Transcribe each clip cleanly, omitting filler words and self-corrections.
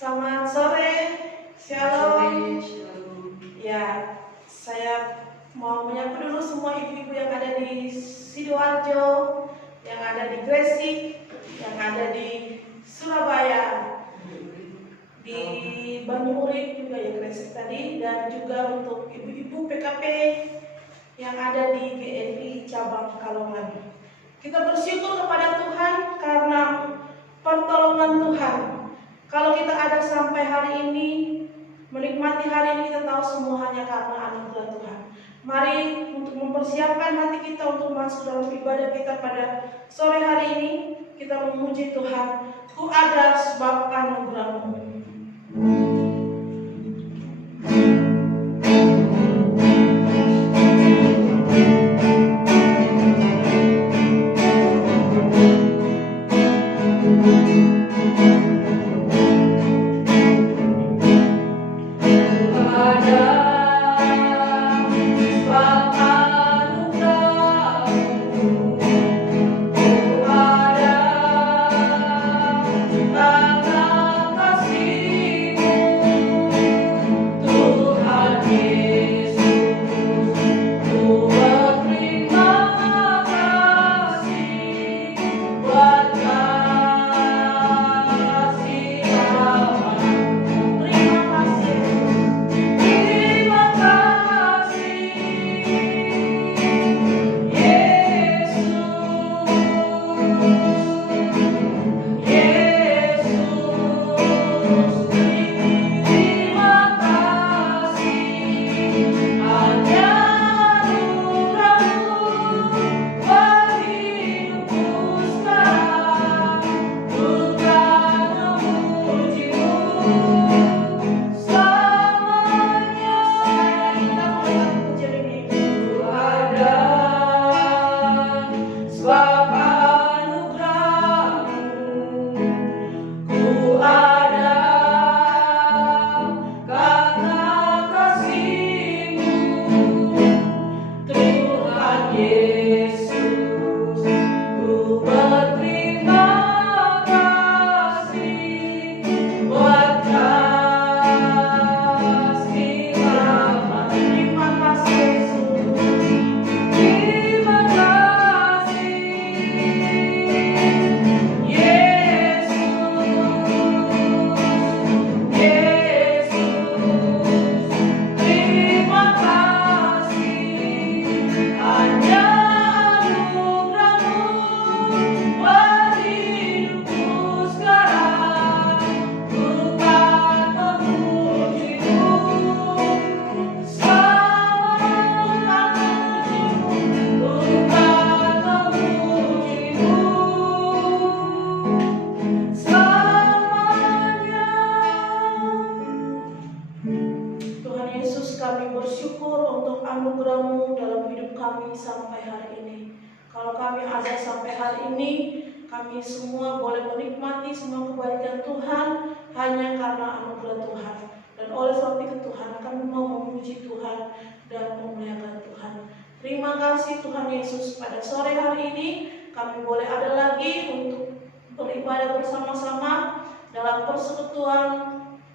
Selamat sore, Shalom. Shalom. Ya, saya mau menyapa dulu semua ibu-ibu yang ada di Sidoarjo, yang ada di Gresik, yang ada di Surabaya, di Banyuurip juga ya Gresik tadi, dan juga untuk ibu-ibu PKP yang ada di GNI cabang Kalongan. Kita bersyukur kepada Tuhan karena pertolongan Tuhan. Kalau kita ada sampai hari ini, menikmati hari ini, kita tahu semua hanya karena anugerah Tuhan. Mari untuk mempersiapkan hati kita untuk masuk dalam ibadah kita pada sore hari ini, kita memuji Tuhan. Ku ada sebab anugerah-Mu. Kami semua boleh menikmati semua kebaikan Tuhan hanya karena anugerah Tuhan. Dan oleh sebab itu Tuhan, kami mau memuji Tuhan dan memuliakan Tuhan. Terima kasih Tuhan Yesus, pada sore hari ini kami boleh ada lagi untuk beribadah bersama-sama dalam persekutuan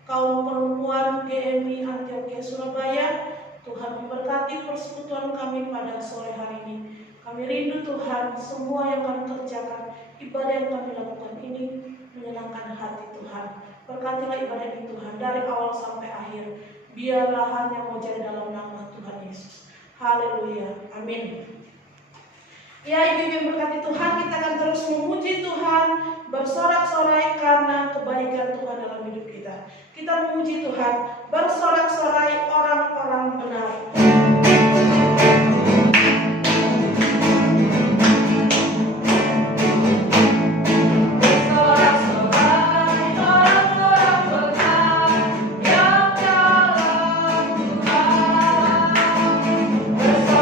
kaum perempuan GMI Antioquia Surabaya. Tuhan memberkati persekutuan kami pada sore hari ini. Kami rindu Tuhan, semua yang kami kerjakan, ibadah yang kami lakukan ini menyenangkan hati Tuhan. Berkatilah ibadah ini Tuhan dari awal sampai akhir. Biarlah hanya menjadi dalam nama Tuhan Yesus. Haleluya. Amin. Ya, ibu-ibu berkati Tuhan, kita akan terus memuji Tuhan, bersorak-sorai karena kebaikan Tuhan dalam hidup kita. Kita memuji Tuhan, bersorak-sorai orang-orang benar.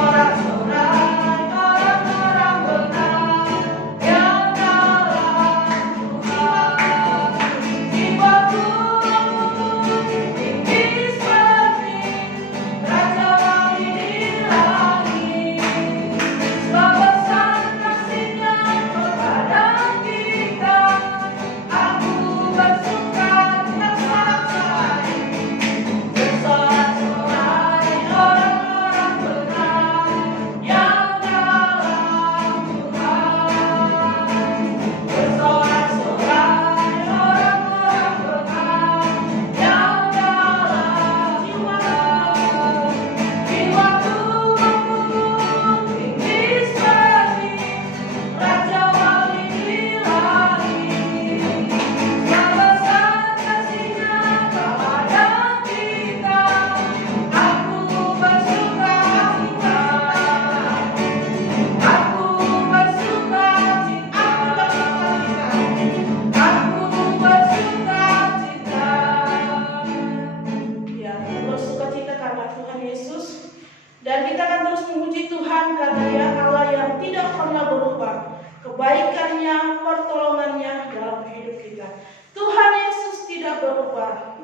Raja Tuhan tidak pernah berubah. Kebaikannya, pertolongannya dalam hidup kita. Tuhan Yesus tidak berubah.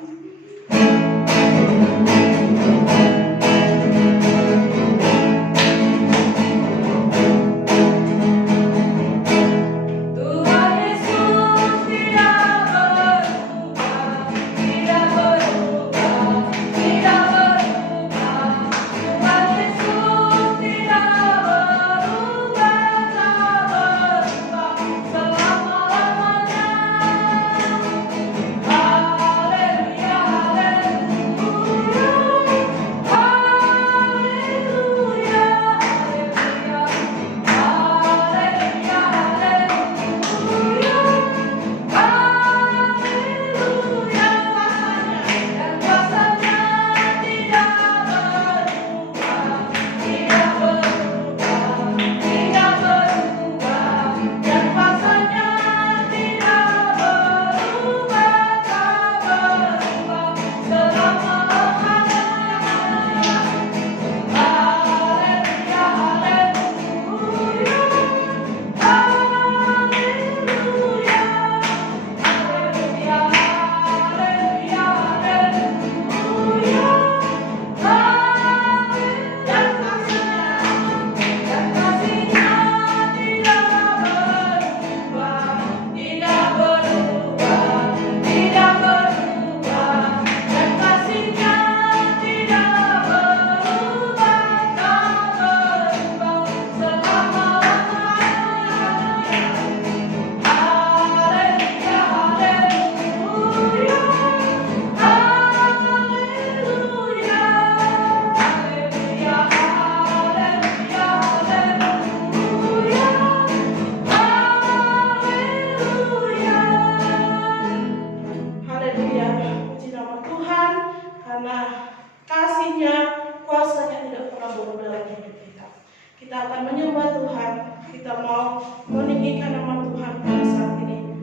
Kita akan menyembah Tuhan. Kita mau meninggikan nama Tuhan pada saat ini.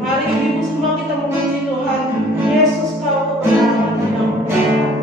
Mari ibu semua kita memuji Tuhan. Yesus, Kau kebenaran yang benar.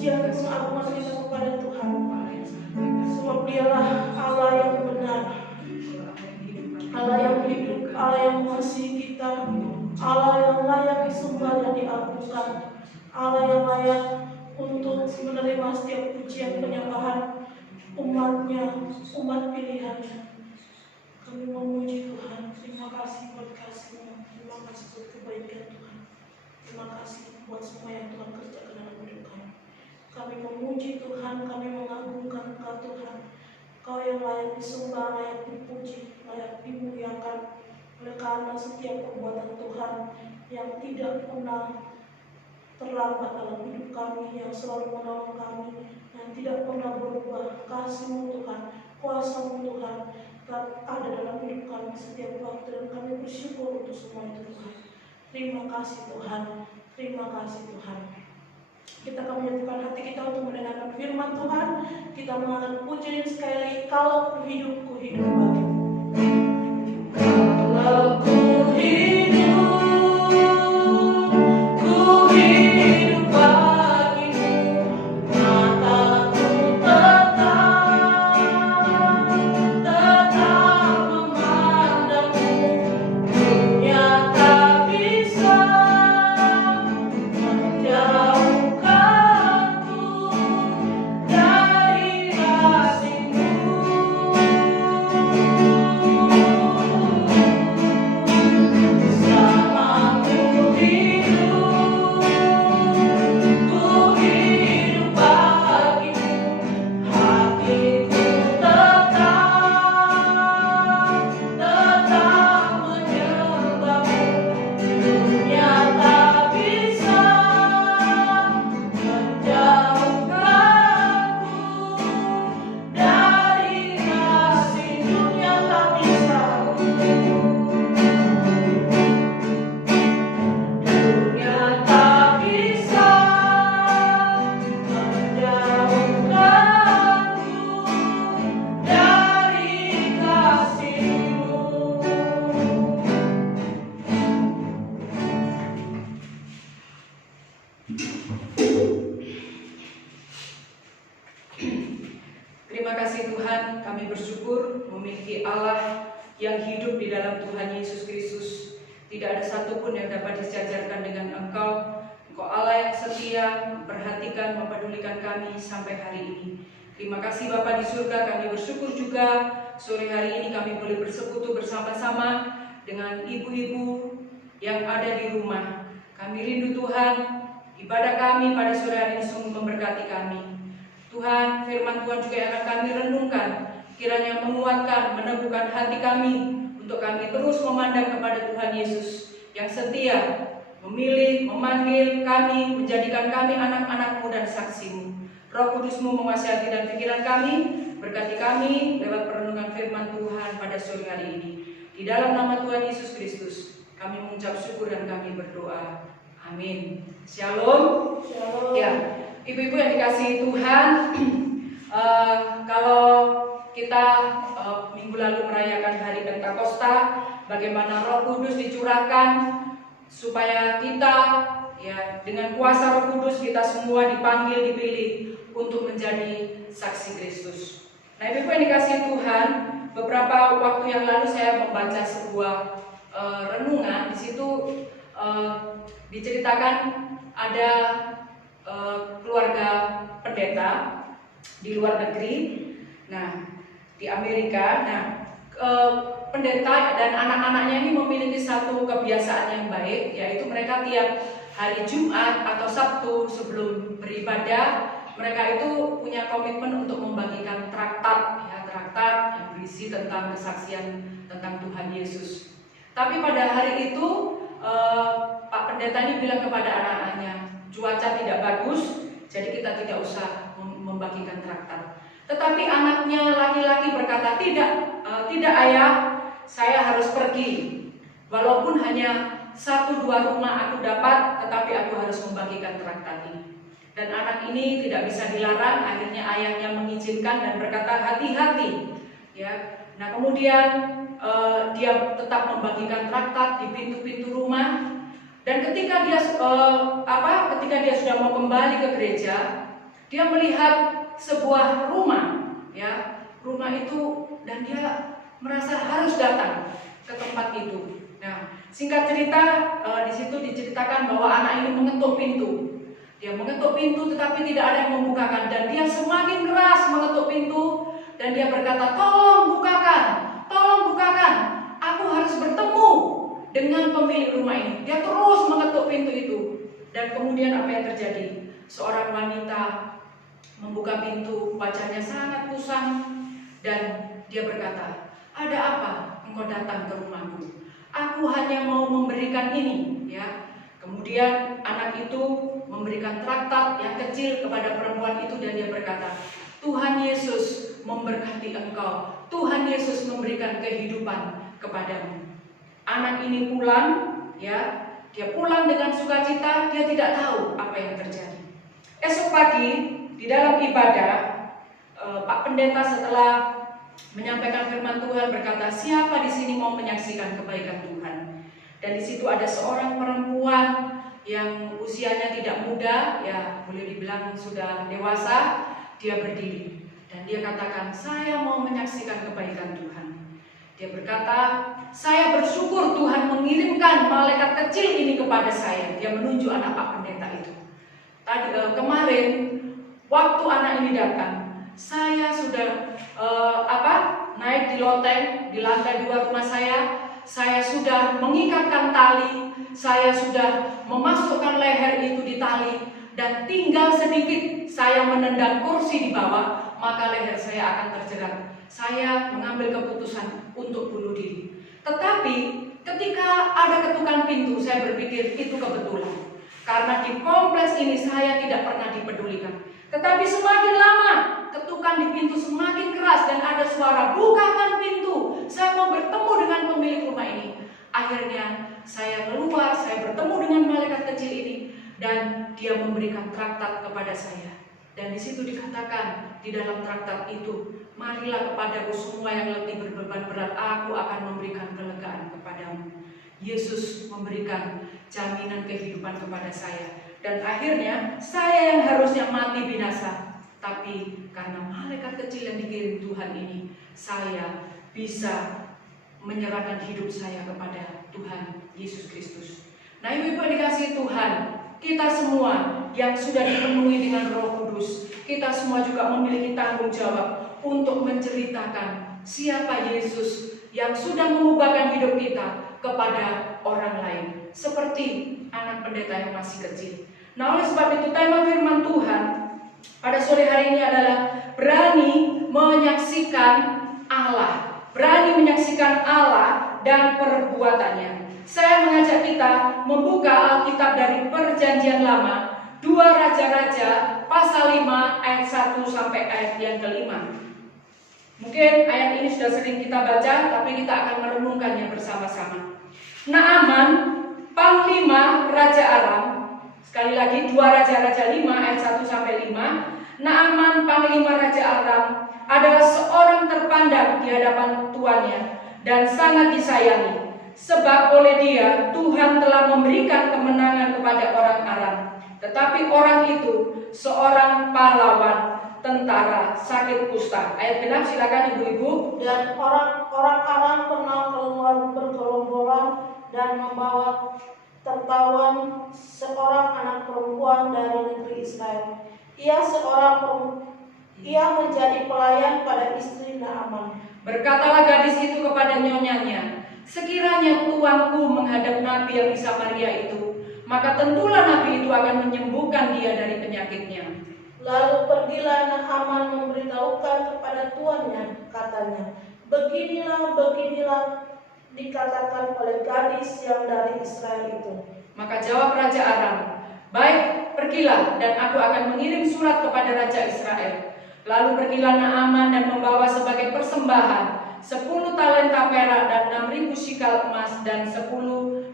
pujian pengagungan kita kepada Tuhan. Sebab Dialah Allah yang benar, Allah yang hidup, Allah yang mengasihi kita, Allah yang layak disembah dan diagungkan, Allah yang layak untuk menerima setiap pujian penyembahan umatnya, umat pilihannya. Kami memuji Tuhan. Terima kasih buat kasih-Mu, terima kasih buat kebaikan Tuhan, terima kasih buat semua yang Tuhan kerjakan dalam hidup kami. Kami memuji Tuhan, kami mengagungkan Engkau Tuhan. Kau yang layak disembah, layak dipuji, layak dimuliakan. Oleh karena setiap perbuatan Tuhan yang tidak pernah terlambat dalam hidup kami, yang selalu menolong kami, yang tidak pernah berubah. Kasih-Mu Tuhan, kuasa-Mu Tuhan ada dalam hidup kami setiap waktu, dan kami bersyukur untuk semua itu Tuhan. Terima kasih Tuhan, terima kasih Tuhan. Kita akan menyatukan hati kita untuk mendengarkan firman Tuhan. Kita mengangkat pujian sekali lagi, kalau ku hidup bagimu. Kalau ku hidup bagimu, mataku tetap memandangmu. Dunia tak bisa menjauhkanku dari kasih-Mu. Terima kasih Tuhan, kami bersyukur memiliki Allah yang hidup di dalam Tuhan Yesus Kristus. Tidak ada satupun yang dapat disejajarkan dengan Engkau. Engkau Allah yang setia, memperhatikan, mempedulikan kami sampai hari ini. Terima kasih Bapa di surga, kami bersyukur juga sore hari ini kami boleh bersekutu bersama-sama dengan ibu-ibu yang ada di rumah. Kami rindu Tuhan, ibadah kami pada sore hari ini sungguh memberkati kami. Tuhan, firman Tuhan juga yang akan kami renungkan, kiranya menguatkan, meneguhkan hati kami untuk kami terus memandang kepada Tuhan Yesus yang setia, memilih, memanggil kami, menjadikan kami anak-anak-Mu dan saksi-Mu. Roh Kudus-Mu menguasai hati dan pikiran kami, berkati kami lewat perenungan firman Tuhan pada sore hari ini. Di dalam nama Tuhan Yesus Kristus, kami mengucap syukur dan kami berdoa. Amin. Shalom. Shalom. Ya. Ibu-ibu yang dikasihi Tuhan, kalau kita minggu lalu merayakan hari Pentakosta, bagaimana Roh Kudus dicurahkan supaya kita ya dengan kuasa Roh Kudus kita semua dipanggil, dipilih untuk menjadi saksi Kristus. Nah, ibu-ibu yang dikasihi Tuhan, beberapa waktu yang lalu saya membaca sebuah renungan. Di situ diceritakan ada keluarga pendeta di luar negeri. Nah, di Amerika. Nah, pendeta dan anak-anaknya ini memiliki satu kebiasaan yang baik, yaitu mereka tiap hari Jumat atau Sabtu sebelum beribadah, mereka itu punya komitmen untuk membagikan traktat, ya, traktat yang berisi tentang kesaksian tentang Tuhan Yesus. Tapi pada hari itu Pak pendeta ini bilang kepada anak-anaknya, cuaca tidak bagus, jadi kita tidak usah membagikan traktat. Tetapi anaknya laki-laki berkata, tidak ayah, saya harus pergi. Walaupun hanya 1-2 rumah aku dapat, tetapi aku harus membagikan traktat ini. Dan anak ini tidak bisa dilarang, akhirnya ayahnya mengizinkan dan berkata, hati-hati. Ya. Nah, kemudian dia tetap membagikan traktat di pintu-pintu rumah. Dan ketika dia sudah mau kembali ke gereja, Dia melihat sebuah rumah, ya, rumah itu, dan dia merasa harus datang ke tempat itu. Nah, singkat cerita, di situ diceritakan bahwa anak ini mengetuk pintu. Dia mengetuk pintu tetapi tidak ada yang membukakan, dan dia semakin keras mengetuk pintu dan dia berkata, tolong bukakan, aku harus bertemu dengan pemilik rumah ini. Dia terus mengetuk pintu itu, dan kemudian apa yang terjadi? Seorang wanita membuka pintu, wajahnya sangat kusam, dan dia berkata, ada apa engkau datang ke rumahku? Aku hanya mau memberikan ini, ya. Kemudian anak itu memberikan traktat yang kecil kepada perempuan itu, dan dia berkata, Tuhan Yesus memberkati engkau, Tuhan Yesus memberikan kehidupan kepadamu. Anak ini pulang, ya, dia pulang dengan sukacita, dia tidak tahu apa yang terjadi. Esok pagi di dalam ibadah, Pak Pendeta setelah menyampaikan firman Tuhan berkata, siapa di sini mau menyaksikan kebaikan Tuhan? Dan di situ ada seorang perempuan yang usianya tidak muda, ya boleh dibilang sudah dewasa. Dia berdiri dan dia katakan, saya mau menyaksikan kebaikan Tuhan. Dia berkata, saya bersyukur Tuhan mengirimkan malaikat kecil ini kepada saya. Dia menunjuk anak Pak Pendeta itu. Kemarin waktu anak ini datang, saya sudah naik di loteng di lantai 2 rumah saya sudah mengikatkan tali, saya sudah memasukkan leher itu di tali, dan tinggal sedikit saya menendang kursi di bawah, maka leher saya akan terjerat. Saya mengambil keputusan untuk bunuh diri. Tetapi ketika ada ketukan pintu, saya berpikir itu kebetulan. Karena di kompleks ini saya tidak pernah dipedulikan. Tetapi semakin lama ketukan di pintu semakin keras dan ada suara, bukakan pintu, saya mau bertemu dengan pemilik rumah ini. Akhirnya saya keluar, saya bertemu dengan malaikat kecil ini, dan dia memberikan traktat kepada saya. Dan di situ dikatakan di dalam traktat itu, marilah kepadaku semua yang letih berbeban berat, aku akan memberikan kelegaan kepadamu. Yesus memberikan jaminan kehidupan kepada saya. Dan akhirnya saya yang harusnya mati binasa, tapi karena malaikat kecil yang dikirim Tuhan ini, saya bisa menyerahkan hidup saya kepada Tuhan Yesus Kristus. Nah, ibu-ibu dikasihi Tuhan, kita semua yang sudah dipenuhi dengan Roh Kudus, kita semua juga memiliki tanggung jawab untuk menceritakan siapa Yesus yang sudah mengubahkan hidup kita kepada orang lain, seperti anak pendeta yang masih kecil. Nah, oleh sebab itu tema firman Tuhan pada sore hari ini adalah berani menyaksikan Allah. Berani menyaksikan Allah dan perbuatannya. Saya mengajak kita membuka Alkitab dari Perjanjian Lama, 2 Raja-Raja pasal 5 ayat 1 sampai ayat yang ke-5. Mungkin ayat ini sudah sering kita baca, tapi kita akan merenungkannya bersama-sama. Naaman, panglima Raja Aram, sekali lagi 2 Raja-Raja 5 ayat 1 sampai 5. Naaman, panglima Raja Aram, adalah seorang terpandang di hadapan tuannya dan sangat disayangi, sebab oleh dia Tuhan telah memberikan kemenangan kepada orang Aram. Tetapi orang itu seorang pahlawan tentara sakit kusta. Ayat genap, silakan ibu-ibu. Dan orang Aram pernah keluar bergerombolan dan membawa tertawan seorang anak perempuan dari negeri Israel. Ia menjadi pelayan pada istri Naaman. Berkatalah gadis itu kepada nyonyanya, sekiranya tuanku menghadap nabi yang di Samaria itu, maka tentulah nabi itu akan menyembuhkan dia dari penyakitnya. Lalu pergilah Naaman memberitahukan kepada tuannya, katanya, beginilah dikatakan oleh gadis yang dari Israel itu. Maka jawab Raja Aram, baik, pergilah, dan aku akan mengirim surat kepada Raja Israel. Lalu pergilah Naaman dan membawa sebagai persembahan 10 talenta perak dan 6.000 shikal emas dan 10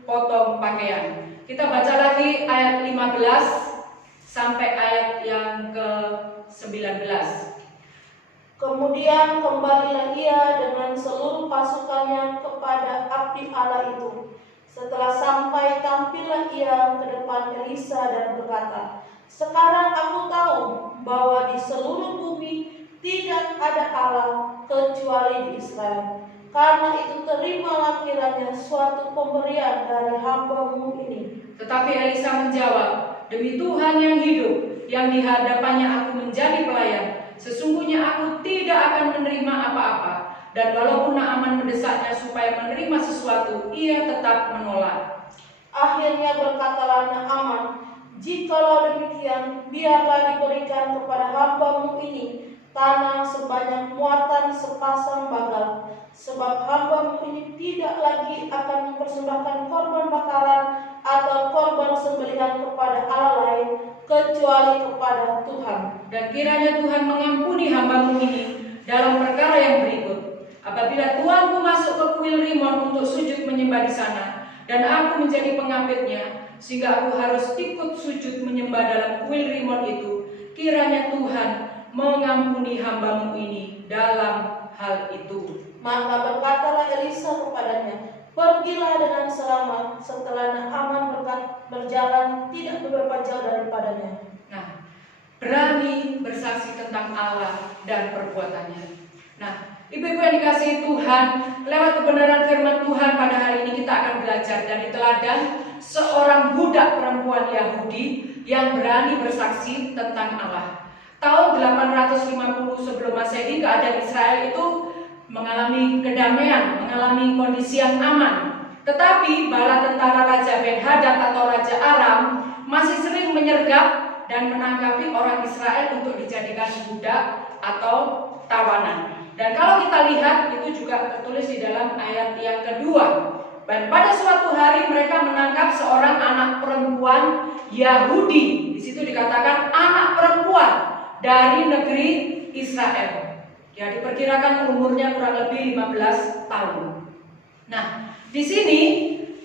potong pakaian. Kita baca lagi ayat 15 sampai ayat yang ke-19. Kemudian kembalilah ia dengan seluruh pasukannya kepada abdi Allah itu. Setelah sampai, tampillah ia ke depan Elisa dan berkata, sekarang aku tahu bahwa ada Allah kecuali di Israel. Karena itu terimalah kiranya suatu pemberian dari hamba-Mu ini. Tetapi Elisa menjawab, demi Tuhan yang hidup, yang di hadapannya aku menjadi pelayan, sesungguhnya aku tidak akan menerima apa-apa. Dan walaupun Naaman mendesaknya supaya menerima sesuatu, ia tetap menolak. Akhirnya berkatalah Naaman, jikalau demikian, biarlah diberikan kepada hamba-Mu ini tanah sebanyak muatan sepasang bagal, sebab hamba-Mu ini tidak lagi akan mempersembahkan korban bakaran atau korban sembelihan kepada Allah lain kecuali kepada Tuhan. Dan kiranya Tuhan mengampuni hamba-Mu ini dalam perkara yang berikut. Apabila tuanku masuk ke kuil Rimon untuk sujud menyembah di sana, dan aku menjadi pengapitnya, sehingga aku harus ikut sujud menyembah dalam kuil Rimon itu, kiranya Tuhan mengampuni hamba-Mu ini dalam hal itu. Maka berkatalah Elisa kepadanya, pergilah dengan selamat. Setelah Naaman berjalan tidak beberapa jauh daripadanya. Nah, berani bersaksi tentang Allah dan perbuatannya. Nah, Ibu-ibu yang dikasihi Tuhan, lewat kebenaran firman Tuhan pada hari ini kita akan belajar dari teladan seorang budak perempuan Yahudi yang berani bersaksi tentang Allah. Tahun 850 sebelum Masehi, keadaan Israel itu mengalami kedamaian, mengalami kondisi yang aman. Tetapi bala tentara Raja Ben-Hadad atau Raja Aram masih sering menyergap dan menangkapi orang Israel untuk dijadikan budak atau tawanan. Dan kalau kita lihat, itu juga tertulis di dalam ayat yang kedua. Dan pada suatu hari mereka menangkap seorang anak perempuan Yahudi. Di situ dikatakan anak perempuan dari negeri Israel. Ya, diperkirakan umurnya kurang lebih 15 tahun. Nah, di sini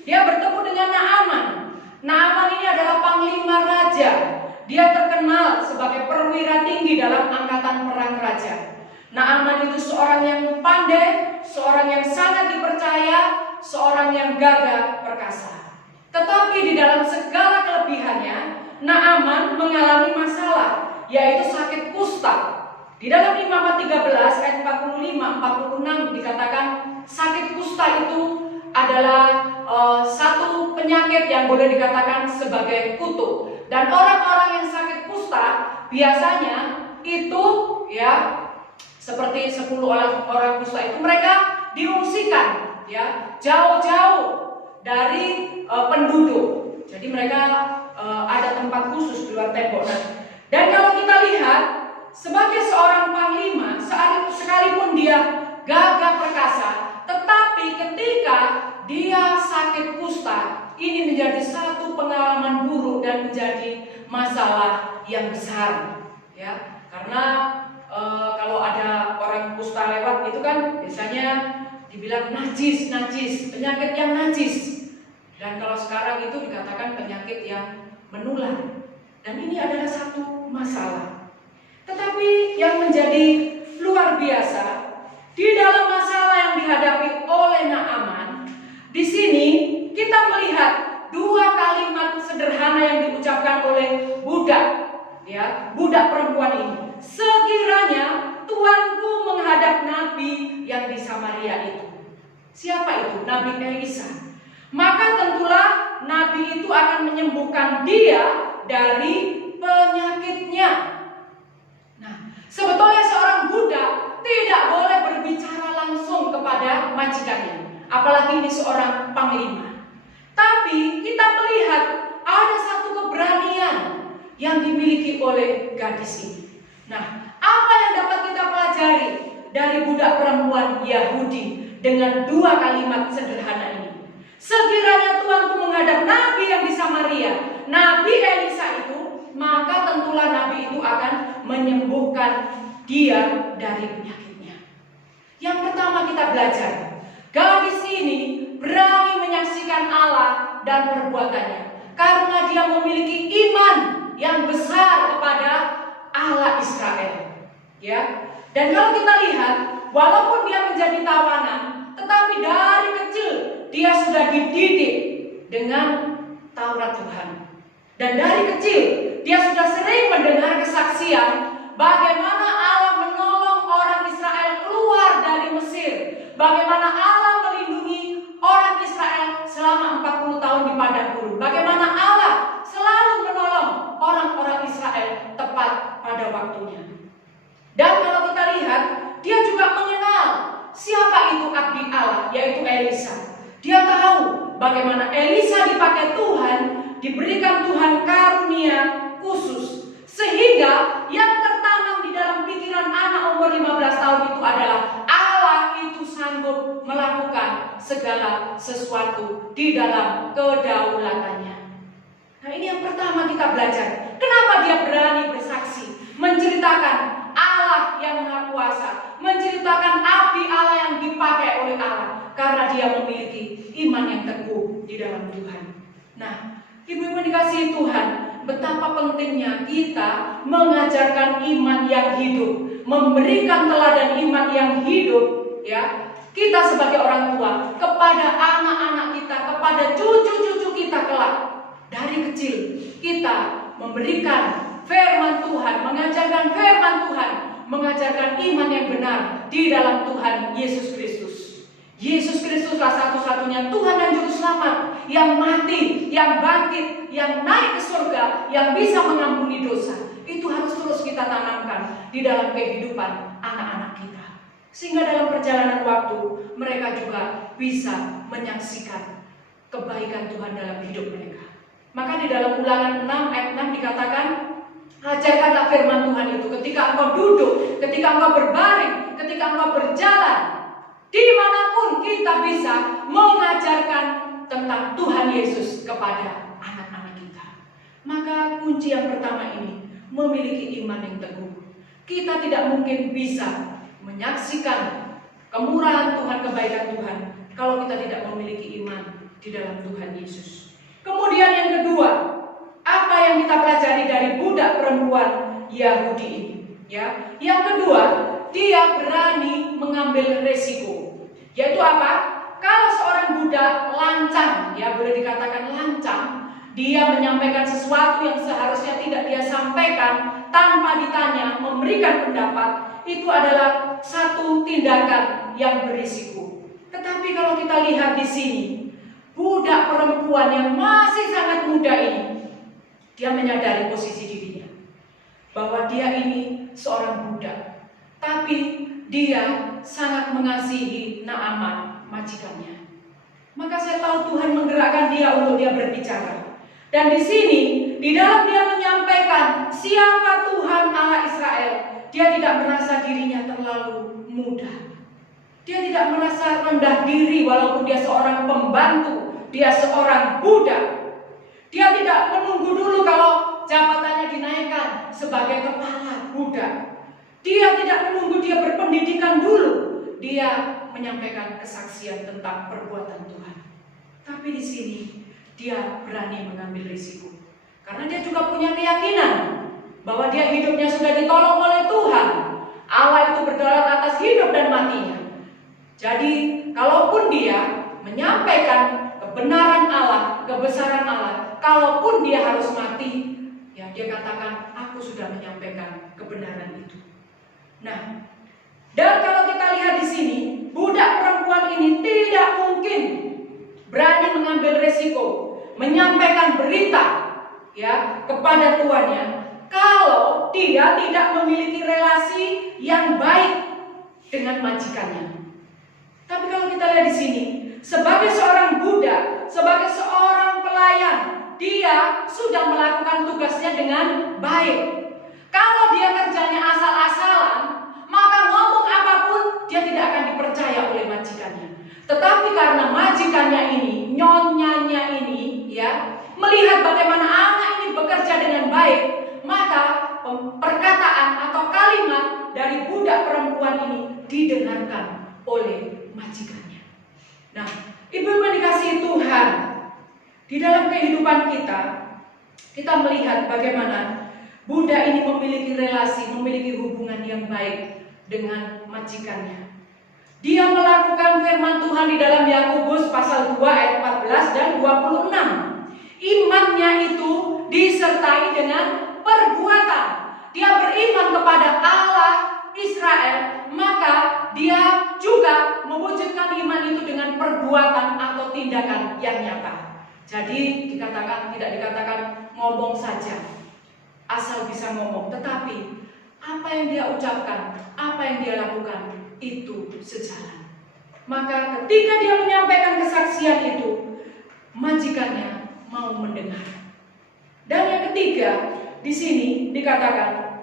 dia bertemu dengan Naaman. Naaman ini adalah panglima raja. Dia terkenal sebagai perwira tinggi dalam angkatan perang raja. Naaman itu seorang yang pandai, seorang yang sangat dipercaya, seorang yang gagah perkasa. Tetapi di dalam segala kelebihannya, Naaman mengalami masalah, yaitu sakit kusta. Di dalam Imamat 13 ayat 45-46 dikatakan sakit kusta itu adalah satu penyakit yang boleh dikatakan sebagai kutuk. Dan orang-orang yang sakit kusta biasanya itu ya seperti 10 orang kusta itu mereka diungsikan ya jauh-jauh dari penduduk. Jadi mereka ada tempat khusus di luar tembok. Dan kalau kita lihat sebagai seorang panglima, sekalipun dia gagah perkasa, tetapi ketika dia sakit kusta, ini menjadi satu pengalaman buruk dan menjadi masalah yang besar ya. Karena kalau ada orang kusta lewat itu kan biasanya dibilang najis, penyakit yang najis. Dan kalau sekarang itu dikatakan penyakit yang menular. Dan ini adalah satu masalah. Tetapi yang menjadi luar biasa di dalam masalah yang dihadapi oleh Naaman, di sini kita melihat dua kalimat sederhana yang diucapkan oleh budak perempuan ini. Sekiranya tuanku menghadap nabi yang di Samaria itu. Siapa itu? Nabi Elisa. Maka tentulah nabi itu akan menyembuhkan dia dari penyakitnya. Nah, sebetulnya seorang budak tidak boleh berbicara langsung kepada majikannya, apalagi ini seorang panglima. Tapi kita melihat ada satu keberanian yang dimiliki oleh gadis ini. Nah, apa yang dapat kita pelajari dari budak perempuan Yahudi dengan dua kalimat sederhana ini? Sekiranya tuanku menghadap nabi yang di Samaria, Nabi Elisa itu, maka tentulah nabi itu akan menyembuhkan dia dari penyakitnya. Yang pertama kita belajar, gadis ini berani menyaksikan Allah dan perbuatannya karena dia memiliki iman yang besar kepada Allah Israel, ya. Dan kalau kita lihat, walaupun dia menjadi tawanan, tetapi dari kecil dia sudah dididik dengan Taurat Tuhan. Dan dari kecil dia sudah sering mendengar kesaksian bagaimana Allah menolong orang bagaimana Allah melindungi orang Israel selama 40 tahun di padang gurun. Bagaimana Allah selalu menolong orang-orang Israel tepat pada waktunya. Dan kalau kita lihat, dia juga mengenal siapa itu abdi Allah, yaitu Elisa. Dia tahu bagaimana Elisa dipakai Tuhan, diberikan Tuhan karunia khusus, sehingga yang tertanam di dalam pikiran anak umur 15 tahun itu adalah Allah itu sanggup melakukan segala sesuatu di dalam kedaulatannya. Nah, ini yang pertama kita belajar. Kenapa dia berani bersaksi, menceritakan Allah yang Maha Kuasa, menceritakan abdi Allah yang dipakai oleh Allah, karena dia memiliki iman yang teguh di dalam Tuhan. Nah, ibu-ibu dikasihi Tuhan, betapa pentingnya kita mengajarkan iman yang hidup, memberikan teladan iman yang hidup, ya. Kita sebagai orang tua kepada anak-anak kita, kepada cucu-cucu kita kelak. Dari kecil kita memberikan firman Tuhan, mengajarkan firman Tuhan, mengajarkan iman yang benar di dalam Tuhan Yesus Kristus. Yesus Kristuslah satu-satunya Tuhan dan Juru Selamat yang mati, yang bangkit, yang naik ke surga, yang bisa mengampuni dosa. Itu harus terus kita tanamkan di dalam kehidupan anak-anak kita, sehingga dalam perjalanan waktu mereka juga bisa menyaksikan kebaikan Tuhan dalam hidup mereka. Maka di dalam Ulangan 6 ayat 6 dikatakan, ajarkanlah firman Tuhan itu ketika engkau duduk, ketika engkau berbaring, ketika engkau berjalan, dimanapun kita bisa mengajarkan tentang Tuhan Yesus kepada anak-anak kita. Maka kunci yang pertama ini, memiliki iman yang teguh. Kita tidak mungkin bisa menyaksikan kemurahan Tuhan, kebaikan Tuhan, kalau kita tidak memiliki iman di dalam Tuhan Yesus. Kemudian yang kedua, apa yang kita pelajari dari budak perempuan Yahudi ini? Ya, yang kedua, dia berani mengambil resiko. Yaitu apa? Kalau seorang budak lancang, ya boleh dikatakan lancang, dia menyampaikan sesuatu yang seharusnya tidak dia sampaikan tanpa ditanya, memberikan pendapat, itu adalah satu tindakan yang berisiko. Tetapi kalau kita lihat di sini, budak perempuan yang masih sangat muda ini, dia menyadari posisi dirinya, bahwa dia ini seorang budak, tapi dia sangat mengasihi Naaman, majikannya. Maka saya tahu Tuhan menggerakkan dia untuk dia berbicara. Dan di sini, di dalam dia menyampaikan siapa Tuhan Allah Israel, dia tidak merasa dirinya terlalu muda. Dia tidak merasa rendah diri walaupun dia seorang pembantu, dia seorang budak. Dia tidak menunggu dulu kalau jabatannya dinaikkan sebagai kepala budak. Dia tidak menunggu dia berpendidikan dulu. Dia menyampaikan kesaksian tentang perbuatan Tuhan. Tapi di sini dia berani mengambil risiko. Karena dia juga punya keyakinan bahwa dia hidupnya sudah ditolong oleh Tuhan. Allah itu berdaulat atas hidup dan matinya. Jadi kalaupun dia menyampaikan kebenaran Allah, kebesaran Allah, kalaupun dia harus mati, ya dia katakan, aku sudah menyampaikan kebenaran itu. Nah, dan kalau kita lihat di sini, budak perempuan ini tidak mungkin berani mengambil resiko, menyampaikan berita ya kepada tuannya, kalau dia tidak memiliki relasi yang baik dengan majikannya. Tapi kalau kita lihat di sini, sebagai seorang budak, sebagai seorang pelayan, dia sudah melakukan tugasnya dengan baik. Kalau dia kerjanya asal-asalan, maka ngomong apapun dia tidak akan dipercaya oleh majikannya. Tetapi karena majikannya ini, nyonyanya ini, ya, melihat bagaimana anak ini bekerja dengan baik, maka perkataan atau kalimat dari budak perempuan ini didengarkan oleh majikannya. Nah, ibu-ibu dikasihi Tuhan, di dalam kehidupan kita melihat bagaimana budak ini memiliki relasi, memiliki hubungan yang baik dengan majikannya. Dia melakukan firman Tuhan di dalam Yakobus pasal 2 ayat 14 dan 26. Imannya itu disertai dengan perbuatan. Dia beriman kepada Allah Israel, maka dia juga mewujudkan perbuatan atau tindakan yang nyata. Jadi tidak dikatakan ngomong saja, asal bisa ngomong, tetapi apa yang dia ucapkan, apa yang dia lakukan, itu sejalan. Maka ketika dia menyampaikan kesaksian itu, majikannya mau mendengar. Dan yang ketiga, di sini dikatakan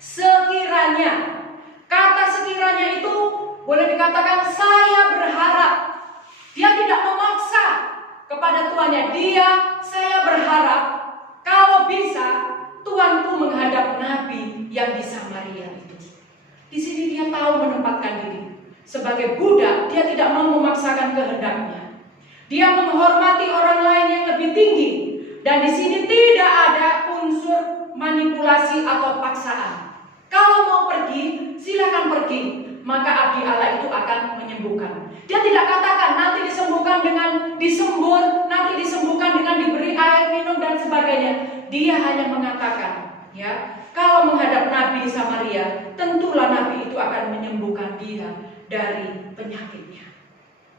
sekiranya. Kata sekiranya itu boleh dikatakan saya berharap. Dia tidak memaksa kepada tuannya. Saya berharap kalau bisa tuanku menghadap nabi yang di Samaria itu. Di sini dia tahu menempatkan diri. Sebagai budak, dia tidak mau memaksakan kehendaknya. Dia menghormati orang lain yang lebih tinggi. Dan di sini tidak ada unsur manipulasi atau paksaan. Kalau mau pergi, silakan pergi. Maka abdi Allah itu akan menyembuhkan. Dia tidak katakan nanti disembuhkan dengan disembur, nanti disembuhkan dengan diberi air minum dan sebagainya. Dia hanya mengatakan, ya, kalau menghadap nabi di Samaria, tentulah nabi itu akan menyembuhkan dia dari penyakitnya.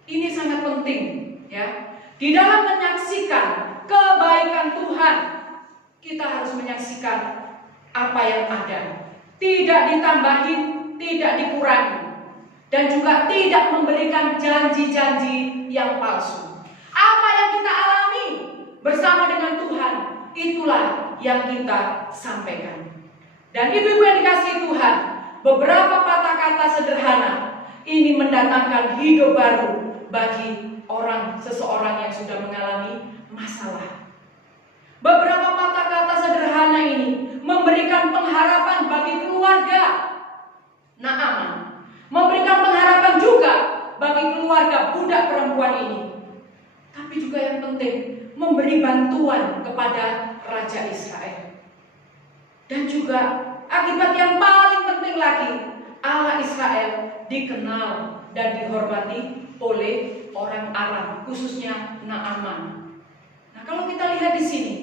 Ini sangat penting, ya. Di dalam menyaksikan kebaikan Tuhan, kita harus menyaksikan apa yang ada. Tidak ditambahin, tidak dikurangi. Dan juga tidak memberikan janji-janji yang palsu. Apa yang kita alami bersama dengan Tuhan, itulah yang kita sampaikan. Dan ibu-ibu yang dikasihi Tuhan, beberapa patah kata sederhana ini mendatangkan hidup baru bagi seseorang yang sudah mengalami masalah. Beberapa patah kata sederhana ini memberikan pengharapan bagi keluarga Naaman, memberikan pengharapan juga bagi keluarga budak perempuan ini. Tapi juga yang penting, memberi bantuan kepada Raja Israel. Dan juga akibat yang paling penting lagi, Allah Israel dikenal dan dihormati oleh orang Aram, khususnya Naaman. Nah, kalau kita lihat di sini,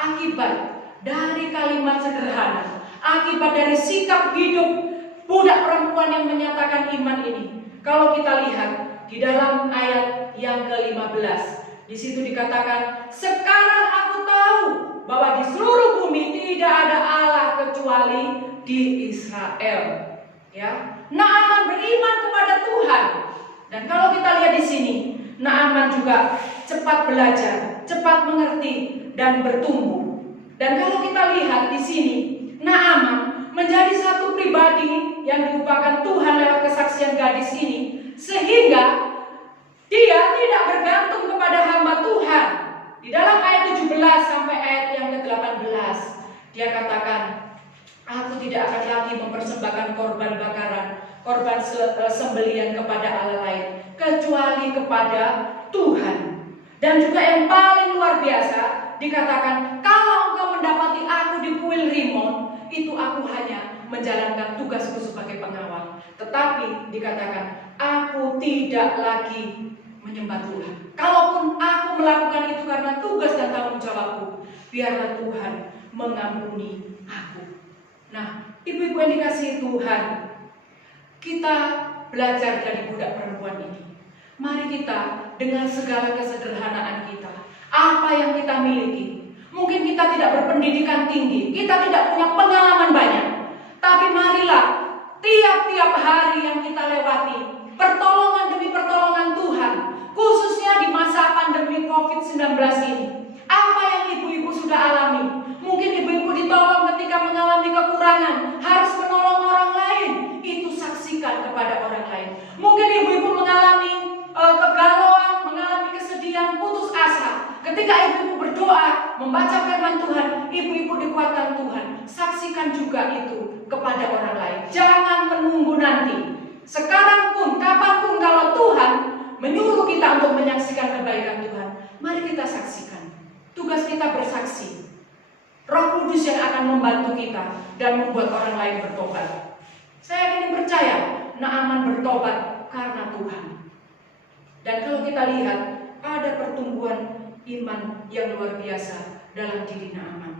akibat dari kalimat sederhana, akibat dari sikap hidup budak perempuan yang menyatakan iman ini, kalau kita lihat di dalam ayat yang ke-15, di situ dikatakan, sekarang aku tahu bahwa di seluruh bumi tidak ada Allah kecuali di Israel. Ya, Naaman beriman kepada Tuhan. Dan kalau kita lihat di sini, Naaman juga cepat belajar, cepat mengerti dan bertumbuh. Dan kalau kita lihat di sini, Naaman menjadi satu pribadi yang diubahkan Tuhan lewat kesaksian gadis ini, sehingga dia tidak bergantung kepada hamba Tuhan. Di dalam ayat 17 sampai ayat yang ke-18, dia katakan, aku tidak akan lagi mempersembahkan korban bakaran, korban sembelian kepada Allah lain, kecuali kepada Tuhan. Dan juga yang paling luar biasa, dikatakan, kalau engkau mendapati aku di kuil Rimon, itu aku hanya menjalankan tugasku sebagai pengawal. Tetapi dikatakan, aku tidak lagi menyembah Tuhan. Kalaupun aku melakukan itu karena tugas dan tanggung jawabku, biarlah Tuhan mengampuni aku. Nah, ibu-ibu yang dikasihi Tuhan, kita belajar dari budak perempuan ini. Mari kita dengan segala kesederhanaan kita, apa yang kita miliki. Mungkin kita tidak berpendidikan tinggi, kita tidak punya pengalaman banyak, tapi marilah tiap-tiap hari yang kita lewati, pertolongan demi pertolongan Tuhan, khususnya di masa pandemi COVID-19 ini. Apa yang ibu-ibu sudah alami? Mungkin ibu-ibu ditolong ketika mengalami kekurangan, harus menolong orang lain, itu saksikan kepada orang lain. Mungkin ibu-ibu mengalami kegalauan, mengalami kesedihan, putus asa. Ketika ibu-ibu berdoa, membaca firman Tuhan, ibu-ibu dikuatkan Tuhan. Saksikan juga itu kepada orang lain. Jangan menunggu nanti. Sekarang pun, kapanpun kalau Tuhan menyuruh kita untuk menyaksikan kebaikan Tuhan, mari kita saksikan. Tugas kita bersaksi. Roh Kudus yang akan membantu kita dan membuat orang lain bertobat. Saya ingin percaya, Naaman bertobat karena Tuhan. Dan kalau kita lihat, ada pertumbuhan iman yang luar biasa dalam diri Naaman.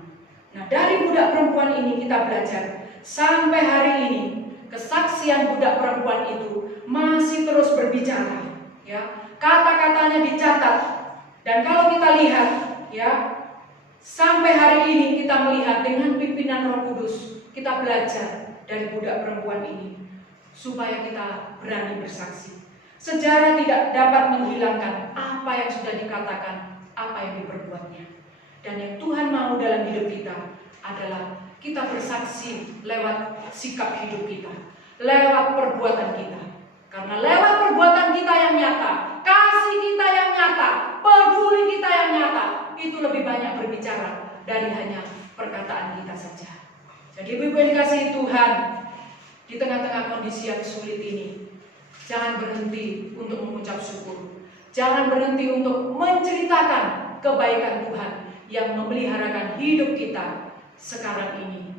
Nah, dari budak perempuan ini kita belajar, sampai hari ini kesaksian budak perempuan itu masih terus berbicara. ya, kata-katanya dicatat. Dan kalau kita lihat, ya, sampai hari ini kita melihat dengan pimpinan Roh Kudus, kita belajar dari budak perempuan ini supaya kita berani bersaksi. Sejarah tidak dapat menghilangkan apa yang sudah dikatakan, apa yang diperbuatnya. Dan yang Tuhan mau dalam hidup kita adalah kita bersaksi lewat sikap hidup kita, lewat perbuatan kita. Karena lewat perbuatan kita yang nyata, kasih kita yang nyata, peduli kita yang nyata, itu lebih banyak berbicara dari hanya perkataan kita saja. Jadi Ibu-ibu yang dikasihi Tuhan, di tengah-tengah kondisi yang sulit ini, jangan berhenti untuk mengucap syukur. Jangan berhenti untuk menceritakan kebaikan Tuhan yang memeliharakan hidup kita sekarang ini,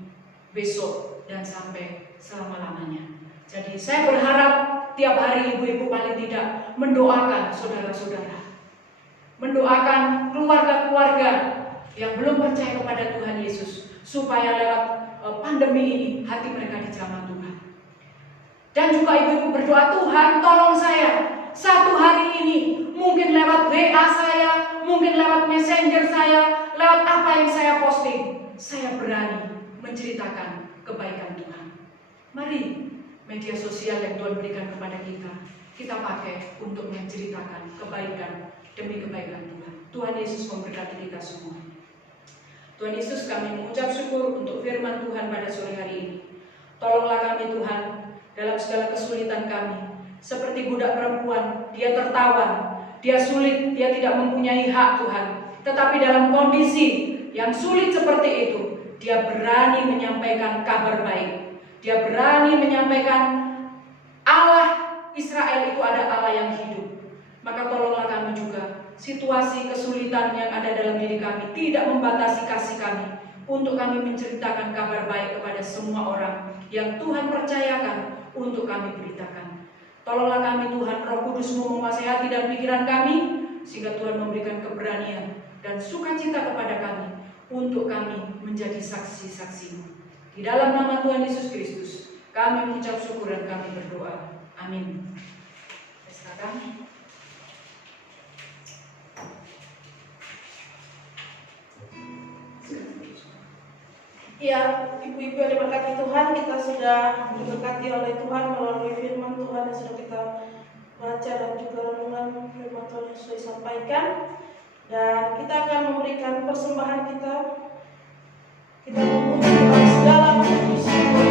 besok, dan sampai selama-lamanya. Jadi saya berharap tiap hari ibu-ibu paling tidak mendoakan saudara-saudara, mendoakan keluarga-keluarga yang belum percaya kepada Tuhan Yesus, supaya lewat pandemi ini hati mereka dijamah Tuhan. Dan juga ibu-ibu berdoa, Tuhan tolong saya satu hari ini, mungkin lewat WA saya, mungkin lewat messenger saya, lewat apa yang saya posting, saya berani menceritakan kebaikan Tuhan. Mari media sosial yang Tuhan berikan kepada kita pakai untuk menceritakan kebaikan demi kebaikan Tuhan. Tuhan Yesus memberkati kita semua. Tuhan Yesus, kami mengucap syukur untuk firman Tuhan pada sore hari ini. Tolonglah kami Tuhan dalam segala kesulitan kami. Seperti budak perempuan, dia tertawan, dia sulit, dia tidak mempunyai hak Tuhan. Tetapi dalam kondisi yang sulit seperti itu, dia berani menyampaikan kabar baik. Dia berani menyampaikan Allah Israel itu ada Allah yang hidup. Maka tolonglah kami juga, situasi kesulitan yang ada dalam diri kami tidak membatasi kasih kami untuk kami menceritakan kabar baik kepada semua orang yang Tuhan percayakan untuk kami beritakan. Tolonglah kami Tuhan, Roh Kudus-Mu menguasai hati dan pikiran kami, sehingga Tuhan memberikan keberanian dan sukacita kepada kami untuk kami menjadi saksi-saksi-Mu. Di dalam nama Tuhan Yesus Kristus, kami mengucap syukur dan kami berdoa. Amin. Silakan. Ya, ibu-ibu yang diberkati Tuhan, kita sudah diberkati oleh Tuhan melalui firman Tuhan yang sudah kita baca dan juga renungan firman Tuhan yang sudah disampaikan. Dan kita akan memberikan persembahan kita. Kita memuji Tuhan segala puji syukur.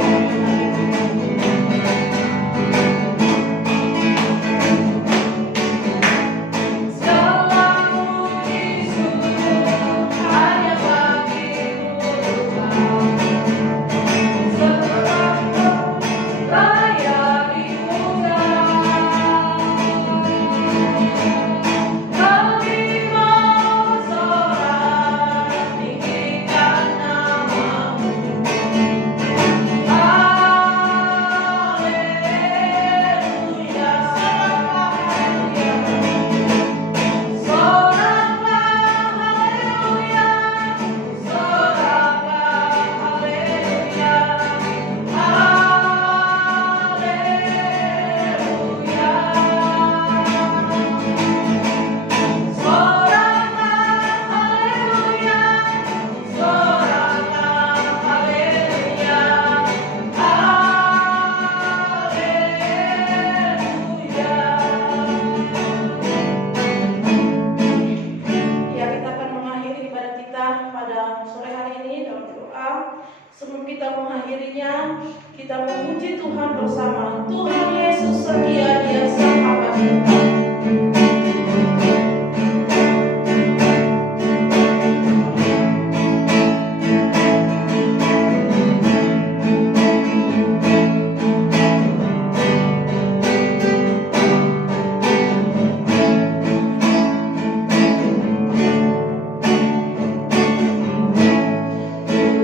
Kita memuji Tuhan bersama. Tuhan Yesus setia, Dia sahabat kita.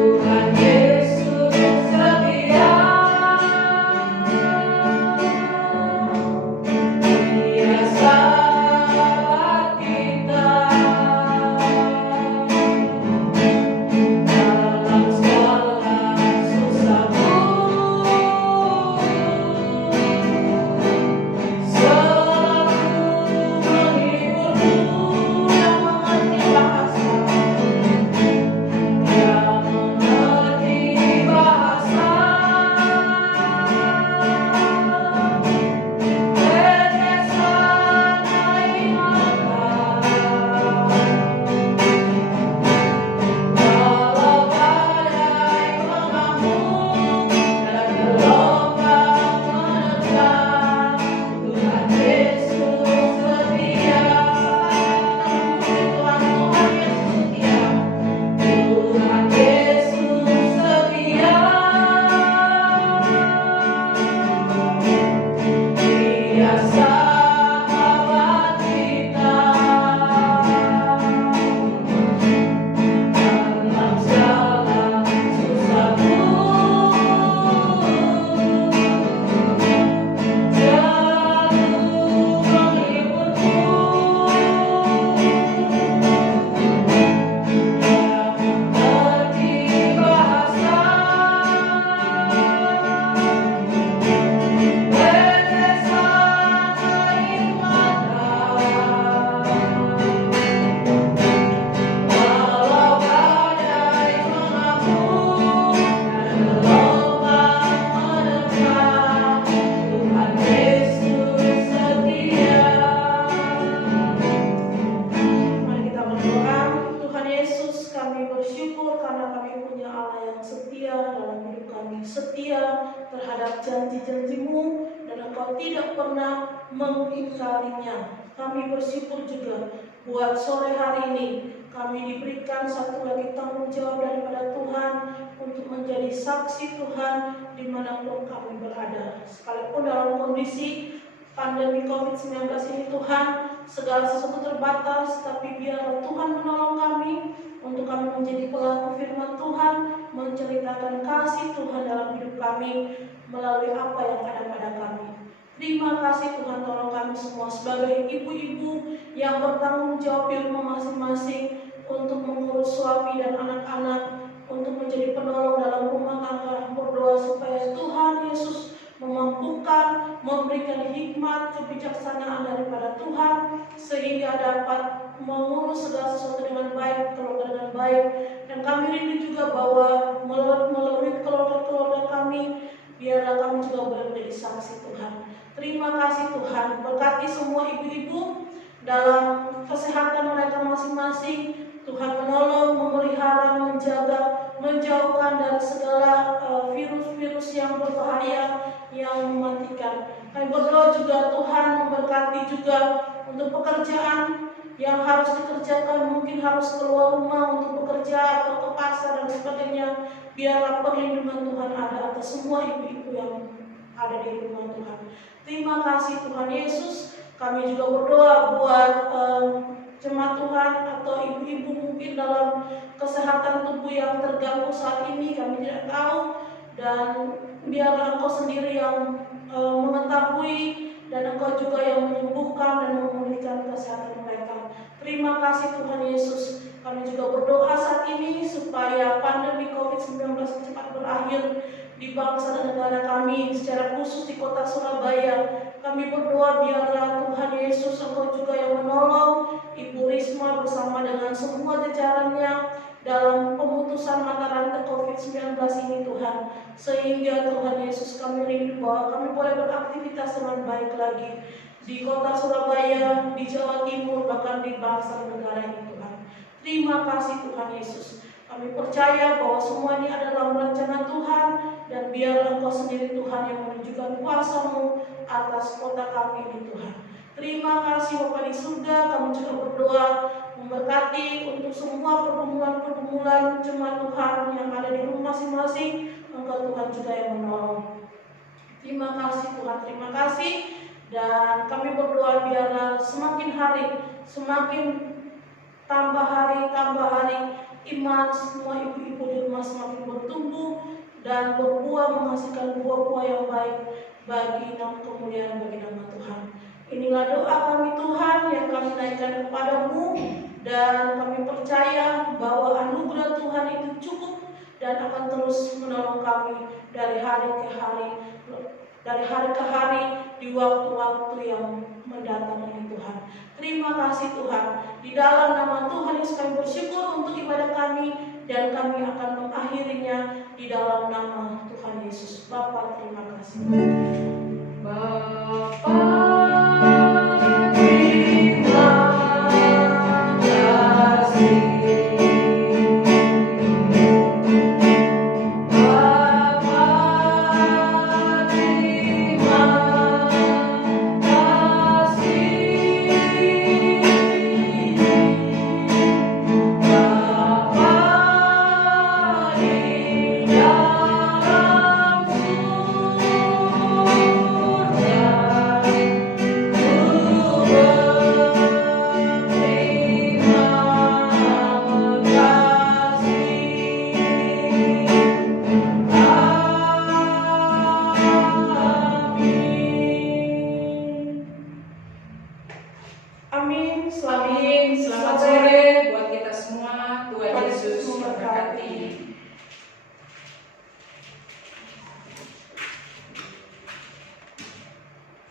Tuhan Yesus setia. janji-Mu dan Engkau tidak pernah mengingkarinya. Kami bersyukur juga buat sore hari ini kami diberikan satu lagi tanggung jawab daripada Tuhan untuk menjadi saksi Tuhan dimanapun kami berada. Sekalipun dalam kondisi pandemi COVID-19 ini Tuhan, segala sesuatu terbatas, tapi biarlah Tuhan menolong kami untuk kami menjadi pelaku firman Tuhan, menceritakan kasih Tuhan dalam hidup kami melalui apa yang ada pada kami. Terima kasih Tuhan, tolong kami semua sebagai ibu-ibu yang bertanggung jawab di rumah masing-masing untuk mengurus suami dan anak-anak, untuk menjadi penolong dalam rumah tangga. Berdoa supaya Tuhan Yesus memampukan, memberikan hikmat, kebijaksanaan daripada Tuhan, sehingga dapat mengurus segala sesuatu dengan baik, keluarga dengan baik. Dan kami rindu juga bahwa melalui keluarga-keluarga kami, biarlah kami juga boleh menjadi saksi Tuhan. Terima kasih Tuhan, berkati semua ibu-ibu dalam kesehatan mereka masing-masing. Tuhan menolong, memelihara, menjaga, menjauhkan dari segala virus-virus yang berbahaya, yang mematikan. Kami berdoa juga Tuhan memberkati juga untuk pekerjaan yang harus dikerjakan, mungkin harus keluar rumah untuk bekerja atau ke pasar dan sebagainya. Biarlah perlindungan Tuhan ada atas semua ibu-ibu yang ada di rumah Tuhan. Terima kasih Tuhan Yesus. Kami juga berdoa buat jemaat Tuhan atau ibu-ibu mungkin dalam kesehatan tubuh yang terganggu saat ini, kami tidak tahu, dan biarlah Engkau sendiri yang mengetahui, dan Engkau juga yang menyembuhkan dan memulihkan kesehatan mereka. Terima kasih Tuhan Yesus. Kami juga berdoa saat ini supaya pandemi COVID-19 cepat berakhir di bangsa dan negara kami, secara khusus di kota Surabaya. Kami berdoa biarlah Tuhan Yesus Engkau juga yang menolong Ibu Risma bersama dengan semua jajarannya dalam pemutusan mata rantai COVID-19 ini Tuhan, sehingga Tuhan Yesus kami rindu bahwa kami boleh beraktivitas dengan baik lagi di kota Surabaya, di Jawa Timur, bahkan di bangsa dan negara ini Tuhan. Terima kasih Tuhan Yesus. Kami percaya bahwa semua ini adalah rencana Tuhan, dan biarlah Engkau sendiri Tuhan yang menunjukkan kuasa-Mu atas kota kami ini Tuhan. Terima kasih Bapa di surga. Kami juga berdoa memberkati untuk semua pergumulan-pergumulan jemaat Tuhan yang ada di rumah masing-masing. Engkau Tuhan juga yang menolong. Terima kasih Tuhan, terima kasih. Dan kami berdoa biarlah semakin hari, semakin tambah hari iman semua ibu-ibu di rumah semakin bertumbuh dan berbuah, menghasilkan buah-buah yang baik bagi kemuliaan bagi nama Tuhan. Inilah doa kami Tuhan yang kami naikkan kepadamu, dan kami percaya bahwa anugerah Tuhan itu cukup dan akan terus menolong kami dari hari ke hari di waktu-waktu yang mendatang ini Tuhan. Terima kasih Tuhan. Di dalam nama Tuhan Yesus kami bersyukur untuk ibadah kami, dan kami akan mengakhirinya di dalam nama Tuhan Yesus. Bapa, terima kasih. Bapa, terima kasih. Amin. Selamat sore buat kita semua. Tuhan Yesus memberkati.